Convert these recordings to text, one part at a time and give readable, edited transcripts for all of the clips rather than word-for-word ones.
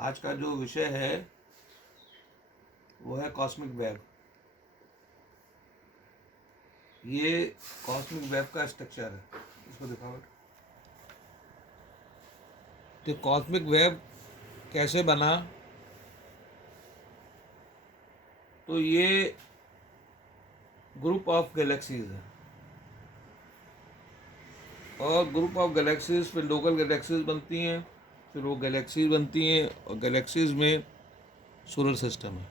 आज का जो विषय है वो है कॉस्मिक वेव। ये कॉस्मिक वेव का स्ट्रक्चर है, इसको दिखाओ। तो कॉस्मिक वेव कैसे बना? तो ये ग्रुप ऑफ गैलेक्सीज है, और ग्रुप ऑफ गैलेक्सीज फिर लोकल गैलेक्सीज बनती हैं, फिर वो गैलेक्सीज बनती हैं, और गैलेक्सीज में सोलर सिस्टम है।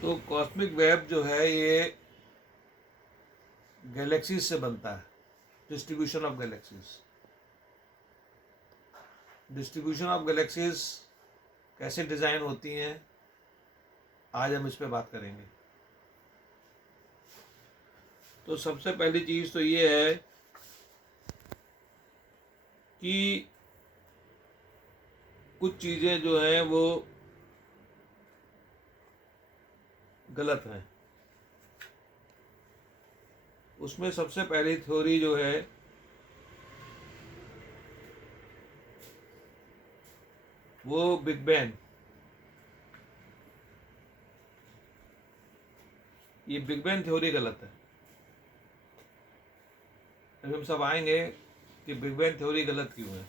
तो कॉस्मिक वेव जो है ये गैलेक्सीज से बनता है। Distribution of galaxies, distribution of galaxies कैसे डिज़ाइन होती हैं, आज हम इस पे बात करेंगे। तो सबसे पहली चीज़ तो ये है कि कुछ चीज़ें जो हैं वो गलत हैं। उसमें सबसे पहली थ्योरी जो है वो बिग बैंग। ये बिग बैंग थ्योरी गलत है। अभी हम सब आएंगे कि बिग बैंग थ्योरी गलत क्यों है।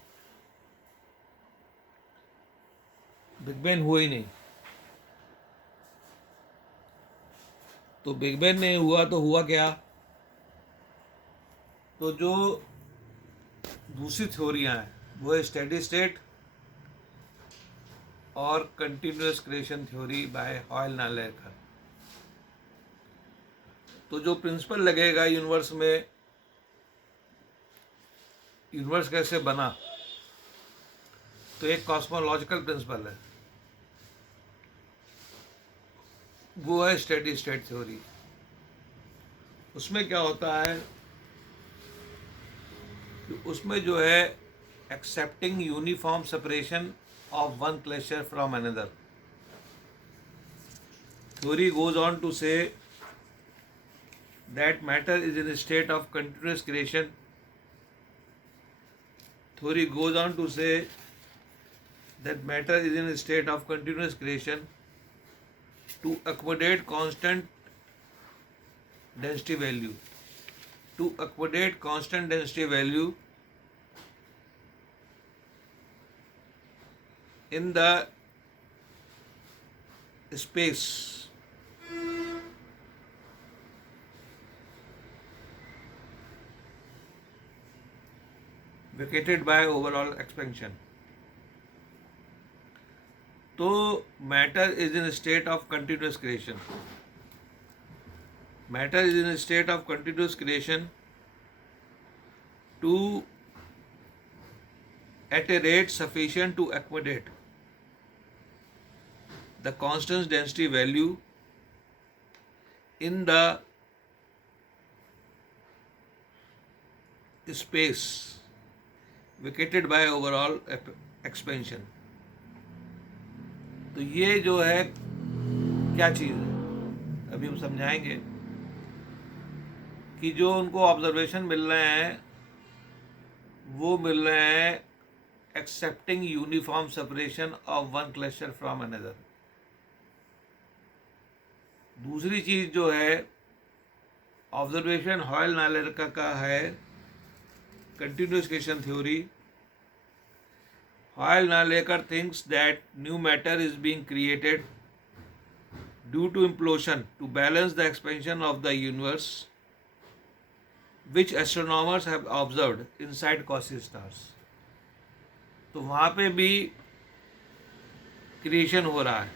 बिग बैंग हुआ ही नहीं। तो बिग बैंग नहीं हुआ तो हुआ क्या? तो जो दूसरी थ्योरियां हैं वो है स्टेडी स्टेट और कंटिन्यूअस क्रिएशन थ्योरी बाय हॉयल-नालेकर। तो जो प्रिंसिपल लगेगा यूनिवर्स में, यूनिवर्स कैसे बना, तो एक कॉस्मोलॉजिकल प्रिंसिपल है, वो है स्टेडी स्टेट थ्योरी। उसमें क्या होता है कि उसमें जो है excepting uniform separation of one closure from another. Theory goes on to say that matter is in a state of continuous creation. Theory goes on to say that matter is in a state of continuous creation to accommodate constant density value. To accommodate constant density value in the space vacated by overall expansion. तो matter is in a state of continuous creation. Matter is in a state of continuous creation to at a rate sufficient to accommodate the constant density value in the space vacated by overall expansion. तो ये जो है क्या चीज़ है, अभी हम समझाएंगे कि जो उनको ऑब्जर्वेशन मिल रहे हैं वो मिल रहे हैं accepting uniform separation of one cluster from another. दूसरी चीज़ जो है ऑब्जर्वेशन हॉयल-नालेकर का है continuous creation theory. Hall-Nalecka thinks that new matter is being created due to implosion to balance the expansion of the universe, which astronomers have observed inside Cosy stars. तो वहाँ पे भी creation हो रहा है।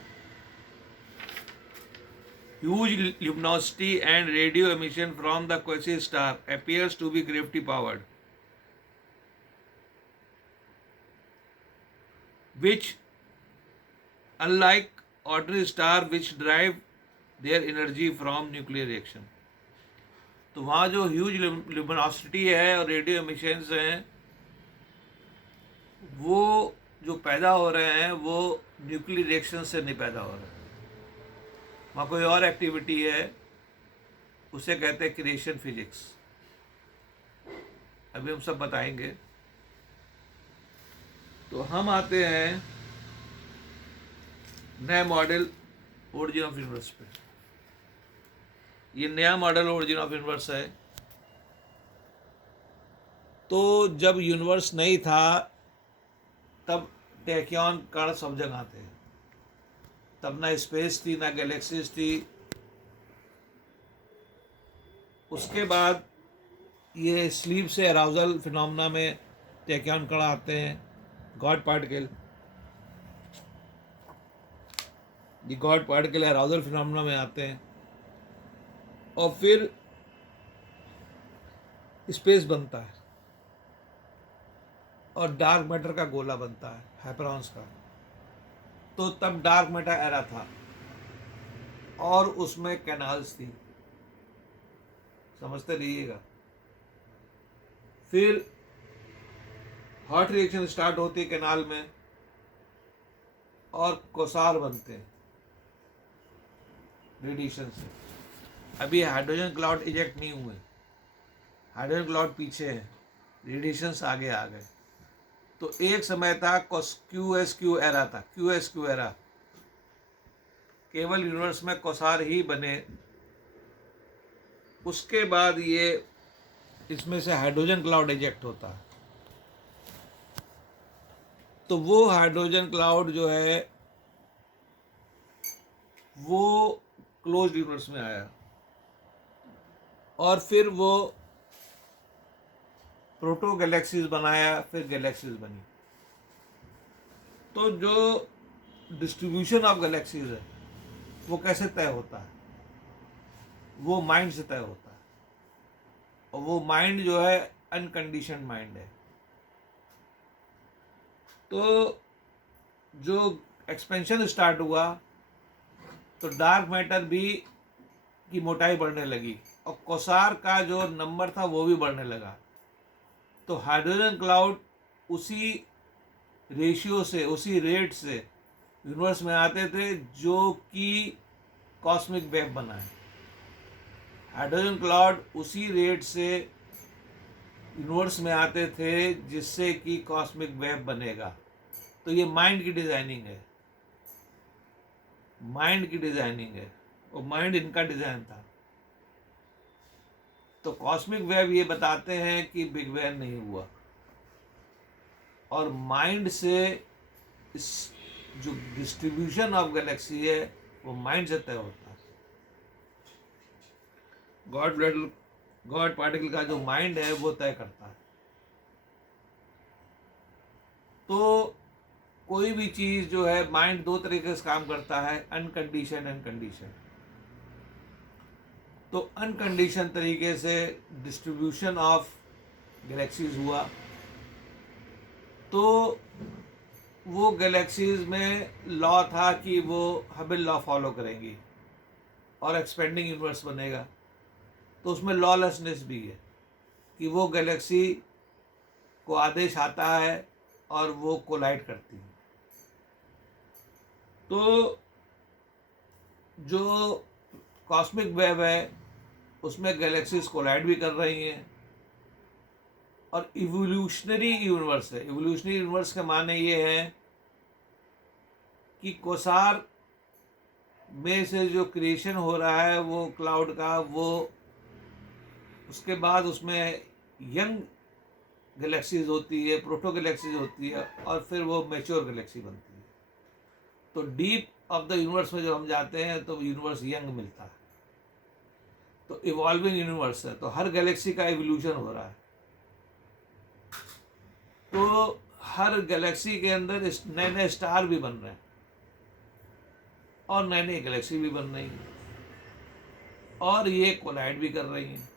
Huge luminosity and radio emission from the Cosy star appears to be gravity powered, which unlike ordinary star which derive their energy from nuclear reaction. तो वहाँ जो ह्यूज ल्यूमिनोसिटी है और रेडियो एमिशंस हैं वो जो पैदा हो रहे हैं वो न्यूक्लियर रिएक्शन से नहीं पैदा हो रहे हैं, वहाँ कोई और एक्टिविटी है, उसे कहते हैं क्रिएशन फिजिक्स। अभी हम सब बताएंगे। तो हम आते हैं नए मॉडल ओरिजिन ऑफ यूनिवर्स पे। ये नया मॉडल ओरिजिन ऑफ यूनिवर्स है। तो जब यूनिवर्स नहीं था तब टैक्योन कण सब जगह थे, तब ना स्पेस थी ना गैलेक्सीज थी। उसके बाद ये स्लीप से अराउजल फिनोमेना में टैक्योन कण आते हैं, गॉड पार्टिकल। ये गॉड पार्टिकल अराउजल फिनोमेना में आते हैं और फिर स्पेस बनता है और डार्क मैटर का गोला बनता है, हाइपरॉन्स का। तो तब डार्क मैटर एरा था और उसमें कैनाल्स थी, समझते रहिएगा। फिर हॉट रिएक्शन स्टार्ट होती है कैनाल में और कोसार बनते हैं रेडिएशन से। अभी हाइड्रोजन क्लाउड इजेक्ट नहीं हुए, हाइड्रोजन क्लाउड पीछे है, रेडिएशन आगे आ गए। तो एक समय था क्यू एरा था, क्यू एरा। केवल यूनिवर्स में कोसार ही बने। उसके बाद ये इसमें से हाइड्रोजन क्लाउड इजेक्ट होता है। तो वो हाइड्रोजन क्लाउड जो है वो क्लोज्ड यूनिवर्स में आया और फिर वो प्रोटो गैलेक्सीज बनाया, फिर गैलेक्सीज बनी। तो जो डिस्ट्रीब्यूशन ऑफ गैलेक्सीज है वो कैसे तय होता है? वो माइंड से तय होता है। और वो माइंड जो है अनकंडीशन माइंड है। तो जो एक्सपेंशन स्टार्ट हुआ तो डार्क मैटर भी की मोटाई बढ़ने लगी और कोसार का जो नंबर था वो भी बढ़ने लगा। तो हाइड्रोजन क्लाउड उसी रेशियो से, उसी रेट से यूनिवर्स में आते थे जो कि कॉस्मिक वेव बना है। हाइड्रोजन क्लाउड उसी रेट से यूनिवर्स में आते थे जिससे कि कॉस्मिक वेव बनेगा। तो ये माइंड की डिजाइनिंग है, माइंड की डिजाइनिंग है। और माइंड इनका डिजाइन था। तो कॉस्मिक वेव ये बताते हैं कि बिग बैंग नहीं हुआ और माइंड से इस जो डिस्ट्रीब्यूशन ऑफ गैलेक्सी है वो माइंड से तय होता है। गॉड पार्टिकल का जो माइंड है वो तय करता है। तो कोई भी चीज जो है, माइंड दो तरीके से काम करता है, अनकंडीशन एंड कंडीशन। तो अनकंडीशन तरीके से डिस्ट्रीब्यूशन ऑफ गैलेक्सीज हुआ तो वो गैलेक्सीज में लॉ था कि वो हबल लॉ फॉलो करेंगी और एक्सपेंडिंग यूनिवर्स बनेगा। तो उसमें लॉलेसनेस भी है कि वो गैलेक्सी को आदेश आता है और वो कोलाइड करती है। तो जो कॉस्मिक वेव है उसमें गैलेक्सीज कोलाइड भी कर रही हैं और इवोल्यूशनरी यूनिवर्स है। इवोल्यूशनरी यूनिवर्स के माने ये है कि कोसार में से जो क्रिएशन हो रहा है वो क्लाउड का, वो उसके बाद उसमें यंग गैलेक्सीज होती है, प्रोटो गैलेक्सीज होती है और फिर वो मैच्योर गैलेक्सी बनती है। तो डीप ऑफ द यूनिवर्स में जब हम जाते हैं तो यूनिवर्स यंग मिलता है। तो इवॉल्विंग यूनिवर्स है, तो हर गैलेक्सी का इवोल्यूशन हो रहा है। तो हर गैलेक्सी के अंदर नए नए स्टार भी बन रहे हैं और नई नई गैलेक्सी भी बन रही हैं और ये कोलाइड भी कर रही हैं।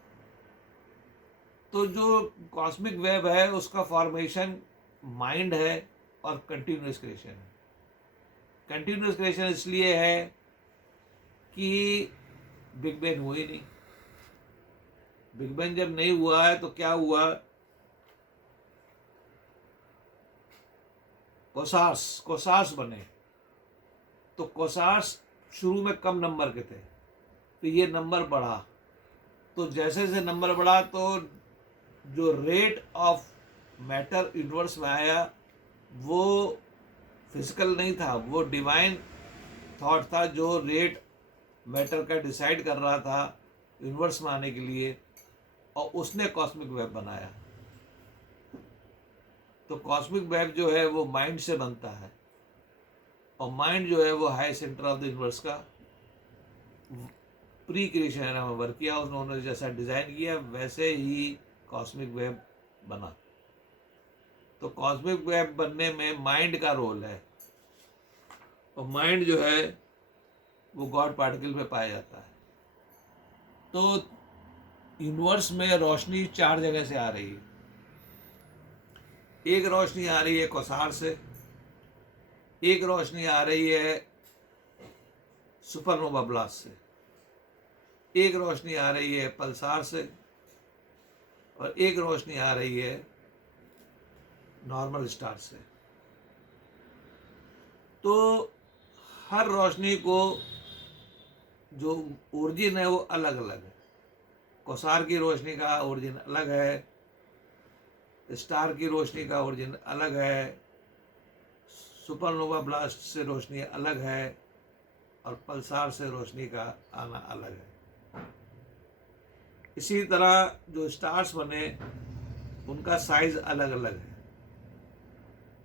तो जो कॉस्मिक वेव है उसका फॉर्मेशन माइंड है और कंटिन्यूअस क्रिएशन है। कंटिन्यूअस क्रिएशन इसलिए है कि बिग बैंग हुई नहीं। बिग बैंग जब नहीं हुआ है तो क्या हुआ, कोसार्स बने। तो कोसार्स शुरू में कम नंबर के थे, तो ये नंबर बढ़ा। तो जैसे जैसे नंबर बढ़ा तो जो रेट ऑफ मैटर यूनिवर्स में आया वो फिजिकल नहीं था, वो डिवाइन थॉट था जो रेट मैटर का डिसाइड कर रहा था यूनिवर्स में आने के लिए, और उसने कॉस्मिक वेब बनाया। तो कॉस्मिक वेब जो है वो माइंड से बनता है, और माइंड जो है वो high centre of the universe का प्री क्रिएशन एरा में वर्क किया। उन्होंने जैसा डिज़ाइन किया वैसे ही कॉस्मिक वेब बना। तो कॉस्मिक वेब बनने में माइंड का रोल है, और माइंड जो है वो गॉड पार्टिकल में पाया जाता है। तो यूनिवर्स में रोशनी 4 जगह से आ रही है। एक रोशनी आ रही है कोसार से, एक रोशनी आ रही है सुपरनोवा ब्लास्ट से, एक रोशनी आ रही है पल्सार से, और एक रोशनी आ रही है नॉर्मल स्टार से। तो हर रोशनी को जो ओरिजिन है वो अलग अलग है। कोसार की रोशनी का ओरिजिन अलग है, स्टार की रोशनी का ओरिजिन अलग है, सुपरनोवा ब्लास्ट से रोशनी अलग है, और पल्सार से रोशनी का आना अलग है। इसी तरह जो स्टार्स बने उनका साइज अलग अलग है।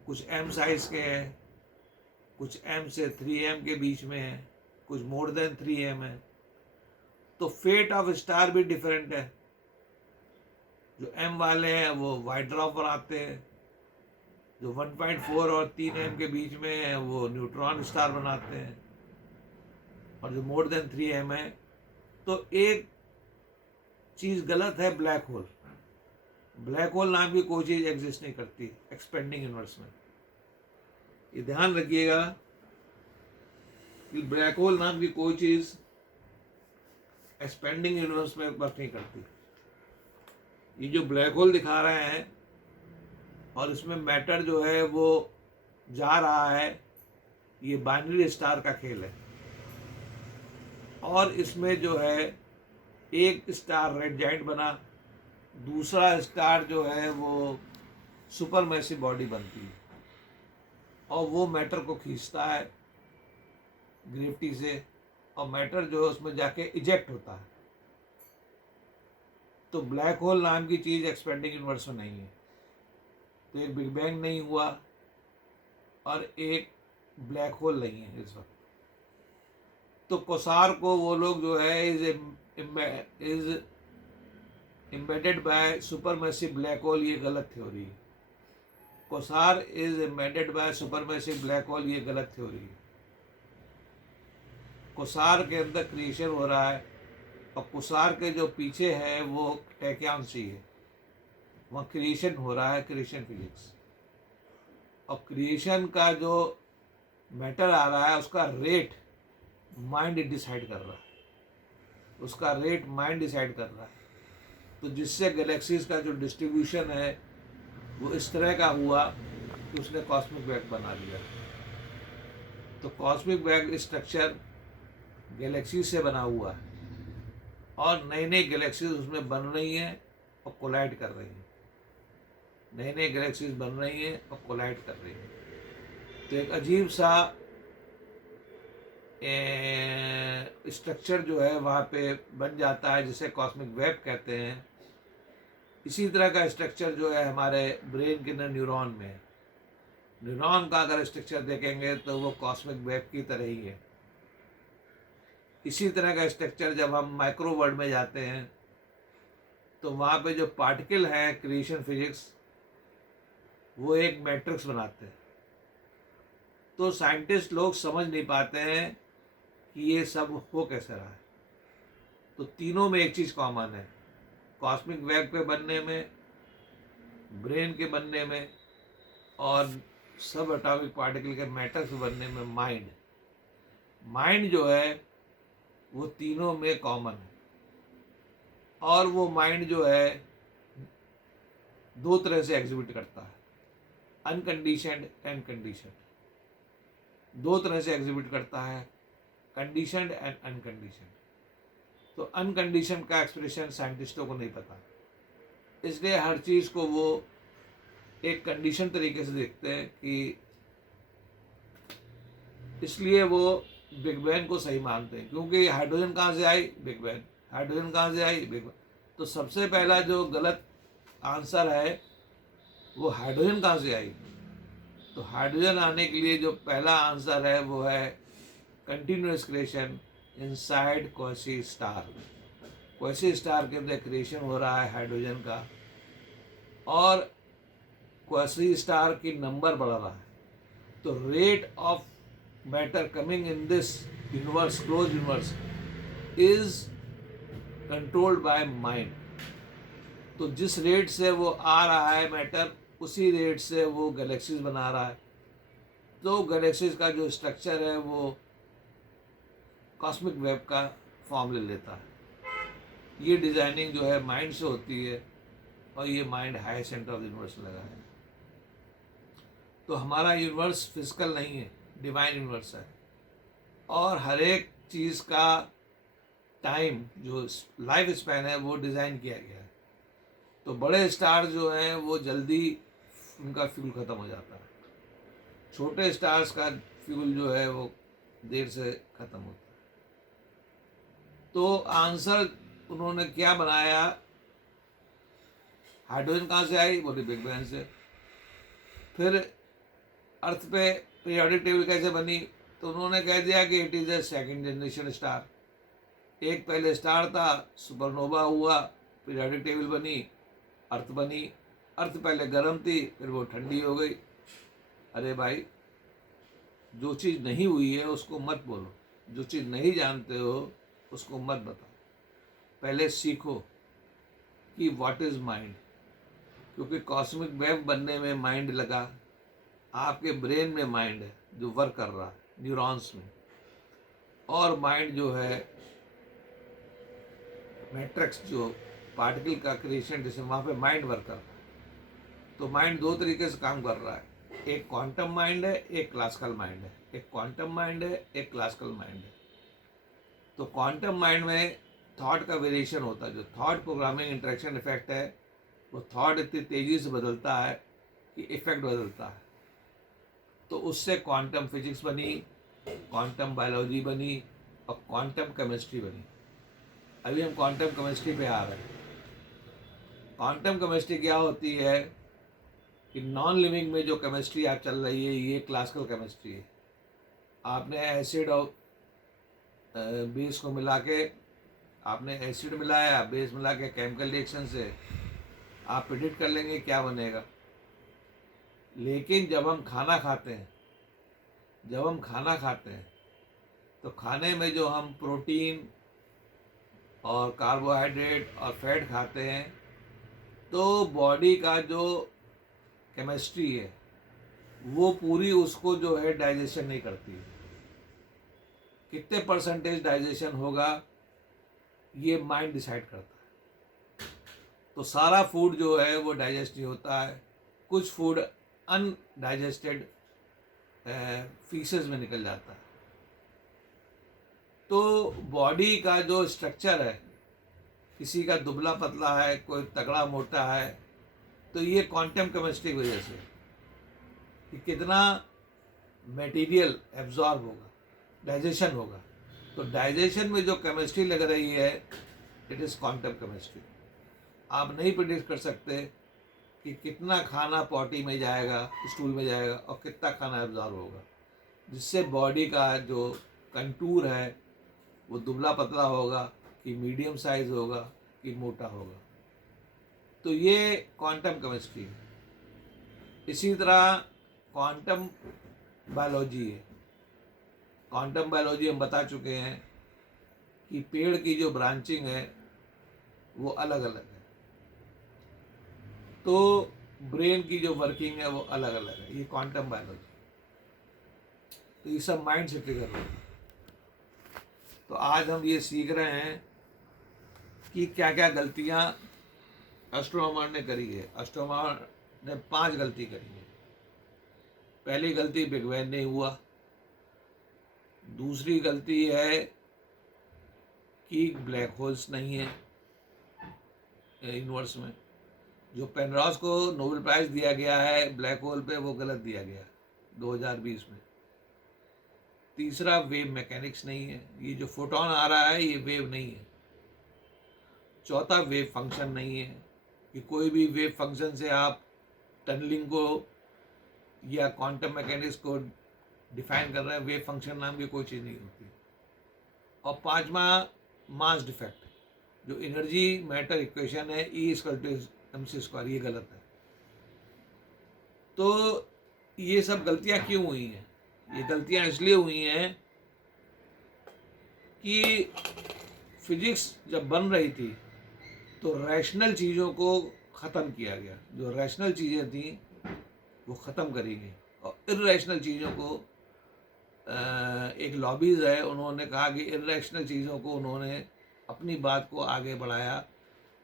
कुछ एम साइज के हैं, कुछ एम से 3M के बीच में है, कुछ मोर देन 3M है। तो फेट ऑफ स्टार भी डिफरेंट है। जो एम वाले हैं वो वाइट ड्रॉप बनाते हैं, जो 1.4 और 3M के बीच में है वो न्यूट्रॉन स्टार बनाते हैं, और जो मोर देन 3M है। तो एक चीज़ गलत है, ब्लैक होल। ब्लैक होल नाम की कोई चीज़ एग्जिस्ट नहीं करती एक्सपेंडिंग यूनिवर्स में। ये ध्यान रखिएगा कि ब्लैक होल नाम की कोई चीज़ एक्सपेंडिंग यूनिवर्स में वर्क नहीं करती। ये जो ब्लैक होल दिखा रहे हैं और इसमें मैटर जो है वो जा रहा है, ये बाइनरी स्टार का खेल है। और इसमें जो है एक स्टार रेड जाइंट बना, दूसरा स्टार जो है वो सुपर मैसिव बॉडी बनती है, और वो मैटर को खींचता है ग्रेविटी से, और मैटर जो है उसमें जाके इजेक्ट होता है। तो ब्लैक होल नाम की चीज़ एक्सपेंडिंग यूनिवर्स में नहीं है। तो एक बिग बैंग नहीं हुआ और एक ब्लैक होल नहीं है इस वक्त। तो कोसार को वो लोग जो है is embedded by supermassive black hole, ये गलत थ्योरी है। Quasar is embedded by supermassive black hole, ये गलत थ्योरी है। कोसार के अंदर क्रिएशन हो रहा है, और कोसार के जो पीछे है वो टैक्यांशी है, वहाँ क्रिएशन हो रहा है, क्रिएशन फिजिक्स। और क्रिएशन का जो मैटर आ रहा है उसका रेट माइंड डिसाइड कर रहा है, उसका रेट माइंड डिसाइड कर रहा है। तो जिससे गैलेक्सीज का जो डिस्ट्रीब्यूशन है वो इस तरह का हुआ कि उसने कॉस्मिक वेग बना दिया। तो कॉस्मिक वेग स्ट्रक्चर गैलेक्सीज से बना हुआ है, और नई नई गैलेक्सीज उसमें बन रही हैं और कोलाइड कर रही हैं। नई नई गैलेक्सीज बन रही हैं और कोलाइड कर रही हैं। तो एक अजीब सा स्ट्रक्चर जो है वहाँ पे बन जाता है, जिसे कॉस्मिक वेब कहते हैं। इसी तरह का स्ट्रक्चर जो है हमारे ब्रेन के अंदर न्यूरॉन में है। न्यूरॉन का अगर स्ट्रक्चर देखेंगे तो वो कॉस्मिक वेब की तरह ही है। इसी तरह का स्ट्रक्चर जब हम माइक्रो वर्ल्ड में जाते हैं तो वहाँ पे जो पार्टिकल हैं, क्रिएशन फिजिक्स, वो एक मैट्रिक्स बनाते हैं। तो साइंटिस्ट लोग समझ नहीं पाते हैं कि ये सब हो कैसे रहा है। तो तीनों में एक चीज़ कॉमन है, कॉस्मिक वेब के बनने में, ब्रेन के बनने में, और सब एटॉमिक पार्टिकल के मैटर के बनने में माइंड। माइंड जो है वो तीनों में कॉमन है, और वो माइंड जो है दो तरह से एग्जिबिट करता है, अनकंडीशनड एंड कंडीशनड। दो तरह से एग्जिबिट करता है, कंडीशनड एंड अनकंडीशनड। तो अनकंडीशन का एक्सप्रेशन साइंटिस्टों को नहीं पता, इसलिए हर चीज़ को वो एक कंडीशन तरीके से देखते हैं कि इसलिए वो बिग बैंग को सही मानते हैं, क्योंकि हाइड्रोजन कहाँ से आई? Big bang. हाइड्रोजन कहाँ से आई? Big bang. तो सबसे पहला जो गलत आंसर है वो हाइड्रोजन कहाँ से आई? तो हाइड्रोजन आने के लिए जो पहला आंसर है वो है continuous creation inside quasi star. Quasi star के अंदर क्रिएशन हो रहा है हाइड्रोजन का, और क्वासी स्टार की नंबर बढ़ रहा है। तो rate of matter coming in this universe, close universe, is controlled by mind. तो जिस रेट से वो आ रहा है मैटर, उसी रेट से वो गैलेक्सीज बना रहा है। तो गैलेक्सीज का जो स्ट्रक्चर है वो कॉस्मिक वेब का फॉर्म ले लेता है। ये डिजाइनिंग जो है माइंड से होती है, और ये mind high centre of the universe लगा है। तो हमारा यूनिवर्स फिजिकल नहीं है, डिवाइन यूनिवर्स है, और हर एक चीज़ का टाइम जो लाइफ स्पैन है वो डिज़ाइन किया गया है। तो बड़े स्टार जो हैं वो जल्दी उनका फ्यूल ख़त्म हो जाता है, छोटे स्टार्स का फ्यूल जो है वो देर से ख़त्म होता है। तो आंसर उन्होंने क्या बनाया? हाइड्रोजन कहाँ से आई? बोले बिग बैंग से। फिर अर्थ पे पीरियोडिक टेबल कैसे बनी? तो उन्होंने कह दिया कि it is a second generation star. एक पहले स्टार था, सुपरनोवा हुआ, पीरियोडिक टेबल बनी, अर्थ बनी। अर्थ पहले गर्म थी, फिर वो ठंडी हो गई। अरे भाई, जो चीज़ नहीं हुई है उसको मत बोलो, जो चीज़ नहीं जानते हो उसको मत बताओ। पहले सीखो कि व्हाट इज़ माइंड, क्योंकि कॉस्मिक वेव बनने में माइंड लगा। आपके ब्रेन में माइंड है जो वर्क कर रहा है, न्यूरॉन्स में। और माइंड जो है मैट्रिक्स, जो पार्टिकल का क्रिएशन, जैसे वहाँ पे माइंड वर्क कर रहा है। तो माइंड दो तरीके से काम कर रहा है, एक क्वांटम माइंड है, एक क्लासिकल माइंड है। एक क्वांटम माइंड है, एक क्लासिकल माइंड है। तो क्वांटम माइंड में थॉट का वेरिएशन होता है। जो थॉट प्रोग्रामिंग इंटरेक्शन इफेक्ट है, वो थॉट इतनी तेज़ी से बदलता है कि इफेक्ट बदलता है। तो उससे क्वांटम फिजिक्स बनी, क्वांटम बायोलॉजी बनी, और क्वांटम केमिस्ट्री बनी। अभी हम क्वांटम केमिस्ट्री पे आ रहे हैं। क्वांटम केमिस्ट्री क्या होती है कि नॉन लिविंग में जो केमिस्ट्री आप चल रही है, ये क्लासिकल केमिस्ट्री है। आपने एसिड और बेस को मिला के, आपने एसिड मिलाया, बेस मिला के, केमिकल रिएक्शन से आप प्रिडिक्ट कर लेंगे क्या बनेगा। लेकिन जब हम खाना खाते हैं, तो खाने में जो हम प्रोटीन और कार्बोहाइड्रेट और फैट खाते हैं, तो बॉडी का जो केमिस्ट्री है वो पूरी उसको जो है डाइजेशन नहीं करती है। कितने परसेंटेज डाइजेशन होगा ये माइंड डिसाइड करता है। तो सारा फूड जो है वो डाइजेस्ट नहीं होता है। कुछ फूड अनडाइजेस्टेड फीसेस में निकल जाता है। तो बॉडी का जो स्ट्रक्चर है, किसी का दुबला पतला है, कोई तगड़ा मोटा है, तो ये क्वांटम केमिस्ट्री की वजह से कि कितना मटेरियल एब्जॉर्ब होगा, डाइजेशन होगा। तो डाइजेशन में जो केमिस्ट्री लग रही है, इट इज़ क्वांटम केमिस्ट्री। आप नहीं प्रिडिक्ट कर सकते कि कितना खाना पॉटी में जाएगा, स्टूल में जाएगा, और कितना खाना एब्जॉर्ब होगा, जिससे बॉडी का जो कंटूर है वो दुबला पतला होगा कि मीडियम साइज होगा कि मोटा होगा। तो ये क्वांटम केमिस्ट्री है। इसी तरह क्वांटम बायोलॉजी है। क्वांटम बायोलॉजी हम बता चुके हैं कि पेड़ की जो ब्रांचिंग है वो अलग अलग है, तो ब्रेन की जो वर्किंग है वो अलग अलग है। ये क्वांटम बायोलॉजी। तो ये सब माइंड से ट्रिगर होता है। तो आज हम ये सीख रहे हैं कि क्या क्या गलतियाँ एस्ट्रोनॉमर ने करी है। एस्ट्रोनॉमर ने 5 गलती करी है। पहली गलती, बिग बैंग नहीं हुआ। दूसरी गलती है कि ब्लैक होल्स नहीं है यूनिवर्स में। जो पेनरॉस को नोबेल प्राइज दिया गया है ब्लैक होल पे, वो गलत दिया गया 2020 में। तीसरा, वेव मैकेनिक्स नहीं है, ये जो फोटोन आ रहा है ये वेव नहीं है। चौथा, वेव फंक्शन नहीं है, कि कोई भी वेव फंक्शन से आप टनलिंग को या क्वांटम मैकेनिक्स को डिफाइन कर रहे हैं। वेव फंक्शन नाम की कोई चीज़ नहीं होती। और पांचवा, मास डिफेक्ट, जो एनर्जी मैटर इक्वेशन है E=mc², ये गलत है। तो ये सब गलतियां क्यों हुई हैं? ये गलतियां इसलिए हुई हैं कि फिजिक्स जब बन रही थी तो रैशनल चीज़ों को ख़त्म किया गया। जो रैशनल चीज़ें थी वो ख़त्म करी गई, और इर्रेशनल चीज़ों को एक लॉबीज़ है, उन्होंने कहा कि इर्रेशनल चीज़ों को उन्होंने अपनी बात को आगे बढ़ाया,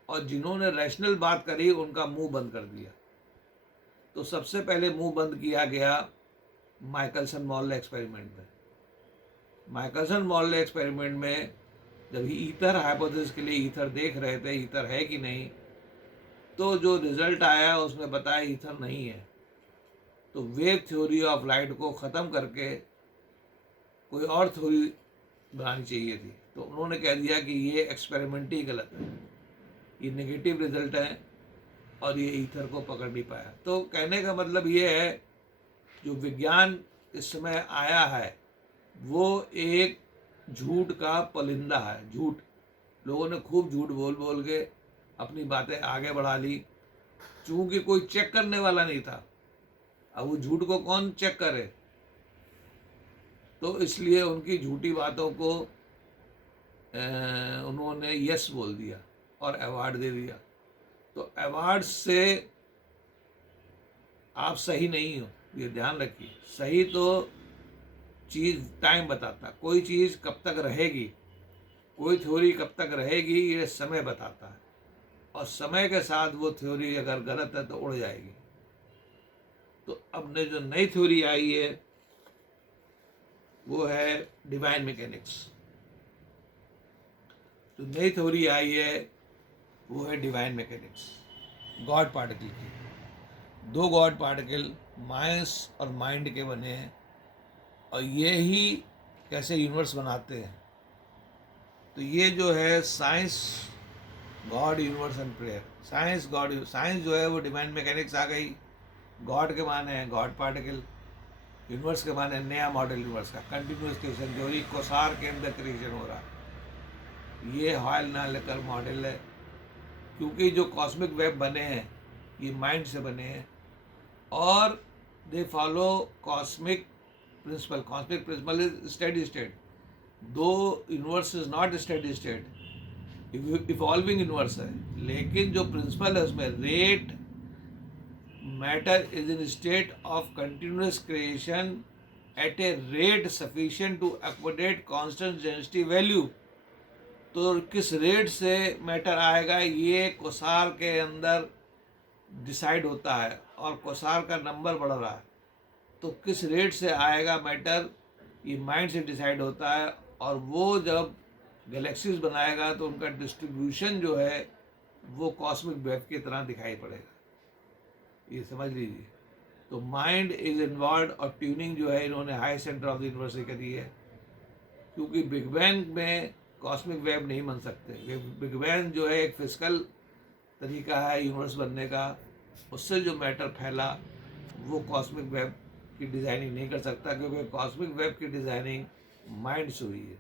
और जिन्होंने रैशनल बात करी उनका मुंह बंद कर दिया। तो सबसे पहले मुंह बंद किया गया माइकलसन मॉर्ले एक्सपेरिमेंट में। माइकलसन मॉर्ले एक्सपेरिमेंट में जब ईथर हाइपोथेसिस के लिए ईथर देख रहे थे, ईथर है कि नहीं, तो जो रिजल्ट आया उसमें बताया ईथर नहीं है। तो वेव थ्योरी ऑफ लाइट को ख़त्म करके कोई और थ्योरी बनानी चाहिए थी। तो उन्होंने कह दिया कि ये एक्सपेरिमेंट ही गलत है, ये नेगेटिव रिजल्ट है, और ये ईथर को पकड़ नहीं पाया। तो कहने का मतलब ये है, जो विज्ञान इस समय आया है वो एक झूठ का पलिंदा है। झूठ, लोगों ने खूब झूठ बोल बोल के अपनी बातें आगे बढ़ा ली, चूंकि कोई चेक करने वाला नहीं था। अब वो झूठ को कौन चेक करे? तो इसलिए उनकी झूठी बातों को उन्होंने यस बोल दिया और अवार्ड दे दिया। तो अवार्ड से आप सही नहीं हो, ये ध्यान रखिए। सही तो चीज़ टाइम बताता, कोई चीज़ कब तक रहेगी, कोई थ्योरी कब तक रहेगी, ये समय बताता है, और समय के साथ वो थ्योरी अगर गलत है तो उड़ जाएगी। तो अब ने जो नई थ्योरी आई है वो है डिवाइन मैकेनिक्स। जो नई थ्योरी आई है वो है डिवाइन मैकेनिक्स, गॉड पार्टिकल की। दो गॉड पार्टिकल मास और माइंड के बने हैं, और ये ही कैसे यूनिवर्स बनाते हैं। तो ये जो है science, God, universe and prayer. Science, God, science जो है वो डिवाइन मैकेनिक्स आ गई। गॉड के माने हैं गॉड पार्टिकल, यूनिवर्स के माने नया मॉडल यूनिवर्स का, कंटिन्यूस क्रिएशन थ्योरी, कोसार के अंदर क्रिएशन हो रहा है। ये हॉयल नालेकर मॉडल है, क्योंकि जो कॉस्मिक वेब बने हैं ये माइंड से बने हैं, और they follow cosmic principle. Cosmic principle is steady state, though universe is not steady state, evolving universe है, लेकिन जो प्रिंसिपल है उसमें rate matter is in state of continuous creation at a rate sufficient to accommodate constant density value. तो किस rate से matter आएगा ये कोसार के अंदर डिसाइड होता है, और कोसार का नंबर बढ़ रहा है, तो किस रेट से आएगा मैटर ये माइंड से डिसाइड होता है। और वो जब गैलेक्सीज बनाएगा तो उनका डिस्ट्रीब्यूशन जो है वो कॉस्मिक वेव की तरह दिखाई पड़ेगा, ये समझ लीजिए। तो माइंड इज इन्वॉल्व, और ट्यूनिंग जो है इन्होंने high centre of the universe से करी है, क्योंकि बिग बैंग में कॉस्मिक वेव नहीं बन सकते। बिग बैंग जो है एक फिजिकल तरीका है यूनिवर्स बनने का, उससे जो मैटर फैला वो कॉस्मिक वेब की डिज़ाइनिंग नहीं कर सकता, क्योंकि कॉस्मिक वेब की डिज़ाइनिंग माइंड से हुई है।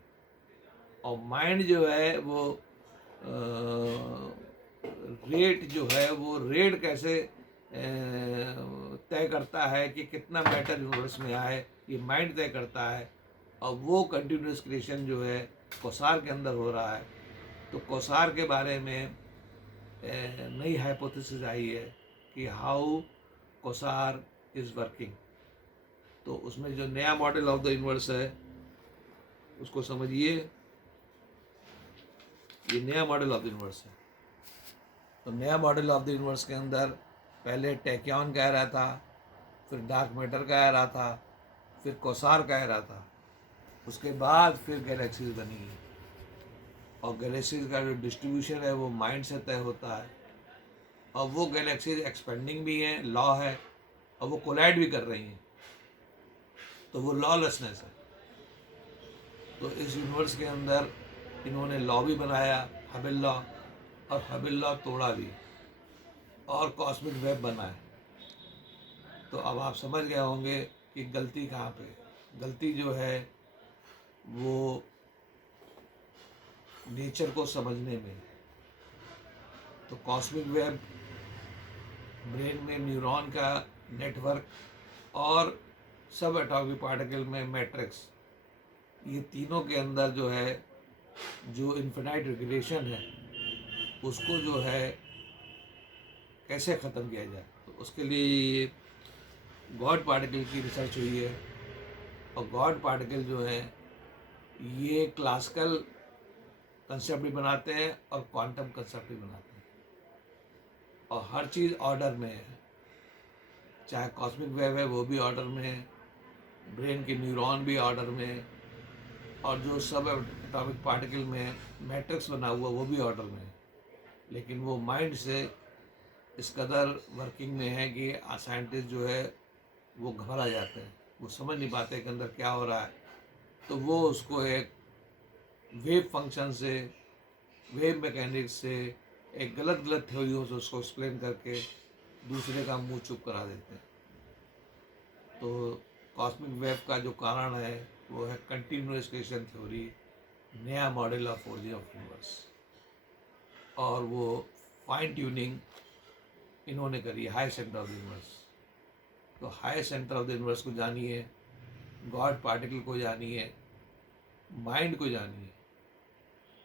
और माइंड जो है वो रेट जो है वो रेट कैसे तय करता है कि कितना मैटर यूनिवर्स में आए, ये माइंड तय करता है। और वो कंटिन्यूस क्रिएशन जो है कोसार के अंदर हो रहा है। तो कोसार के बारे में नई हाइपोथेसिस आई है कि हाउ कोसार इज़ वर्किंग। तो उसमें जो नया मॉडल ऑफ द यूनिवर्स है उसको समझिए, ये नया मॉडल ऑफ द यूनिवर्स है। तो नया मॉडल ऑफ द यूनिवर्स के अंदर पहले टैक्यान कह रहा था, फिर डार्क मैटर कह रहा था, फिर कोसार कह रहा था, उसके बाद फिर गैलेक्सीज बनी है। और गैलेक्सीज का जो डिस्ट्रीब्यूशन है वो माइंड से तय होता है। और वो गैलेक्सीज एक्सपेंडिंग भी हैं, लॉ है, और वो कोलाइड भी कर रही हैं, तो वो लॉलेसनेस है। तो इस यूनिवर्स के अंदर इन्होंने लॉ भी बनाया, हबिल लॉ, और हबिल लॉ तोड़ा भी, और कॉस्मिक वेब बना है। तो अब आप समझ गए होंगे कि गलती कहाँ पे है। गलती जो है वो नेचर को समझने में। तो कॉस्मिक वेब, ब्रेन में न्यूरॉन का नेटवर्क, और सब एटॉमिक पार्टिकल में मैट्रिक्स, ये तीनों के अंदर जो है जो इन्फिनाइट रेगुलेशन है उसको जो है कैसे ख़त्म किया जाए। तो उसके लिए गॉड पार्टिकल की रिसर्च हुई है। और गॉड पार्टिकल जो है ये क्लासिकल कंसेप्ट भी बनाते हैं और क्वांटम कंसेप्ट भी बनाते हैं, और हर चीज़ ऑर्डर में है। चाहे कॉस्मिक वेव है वो भी ऑर्डर में है, ब्रेन के न्यूरॉन भी ऑर्डर में है, और जो सब एटॉमिक पार्टिकल में मैट्रिक्स बना हुआ वो भी ऑर्डर में है। लेकिन वो माइंड से इस कदर वर्किंग में है कि साइंटिस्ट जो है वो घबरा जाते हैं, वो समझ नहीं पाते कि अंदर क्या हो रहा है। तो वो उसको एक वेव फंक्शन से, वेव मैकेनिक्स से, एक गलत गलत थ्योरियों से उसको एक्सप्लेन करके दूसरे का मुंह चुप करा देते हैं। तो कॉस्मिक वेव का जो कारण है वो है कंटिन्यूअस क्रिएशन थ्योरी, नया model of origin of universe. और वो फाइन ट्यूनिंग इन्होंने करी high centre of the universe. तो high centre of the universe को जानिए, गॉड पार्टिकल को जानिए, माइंड को जानिए।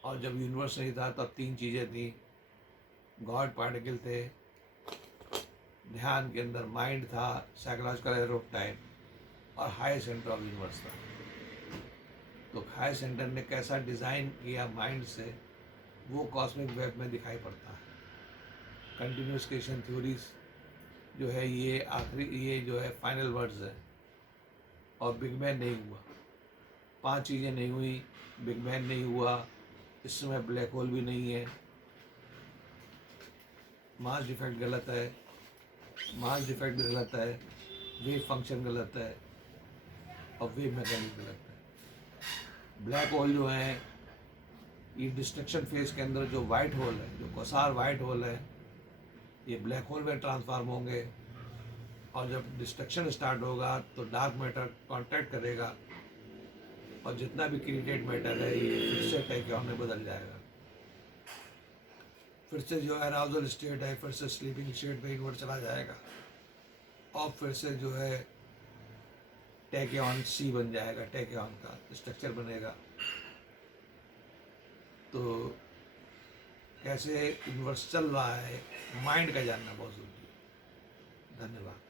और जब यूनिवर्स नहीं था तब तीन चीज़ें थी, गॉड पार्टिकल थे, ध्यान के अंदर माइंड था, साइकोलॉजिकल एरो ऑफ टाइम, और हाई सेंटर ऑफ यूनिवर्स था। तो हाई सेंटर ने कैसा डिज़ाइन किया माइंड से, वो कॉस्मिक वेब में दिखाई पड़ता है। कंटिन्यूस क्रिएशन थ्योरीज जो है ये आखिरी, ये जो है फाइनल वर्ड्स है। और बिग बैंग नहीं हुआ, पांच चीज़ें नहीं हुई, बिग बैंग नहीं हुआ, इस समय ब्लैक होल भी नहीं है, मास डिफेक्ट गलत है, मास डिफेक्ट गलत है, वेव फंक्शन गलत है, और वेव मैकेनिक्स गलत है। ब्लैक होल जो है ये डिस्ट्रक्शन फेज के अंदर जो वाइट होल है, जो कोसार वाइट होल है, ये ब्लैक होल में ट्रांसफॉर्म होंगे। और जब डिस्ट्रक्शन स्टार्ट होगा तो डार्क मैटर कांटेक्ट करेगा, और जितना भी क्रिएटेड मैटर है ये फिर से टैक्यॉन में बदल जाएगा। फिर से जो अराउजल स्टेट है फिर से स्लीपिंग स्टेट में इन्वर्ट चला जाएगा, और फिर से जो है टैक्यॉन सी बन जाएगा, टैक्यॉन का स्ट्रक्चर बनेगा। तो कैसे यूनिवर्स चल रहा है माइंड का जानना बहुत जरूरी है। धन्यवाद।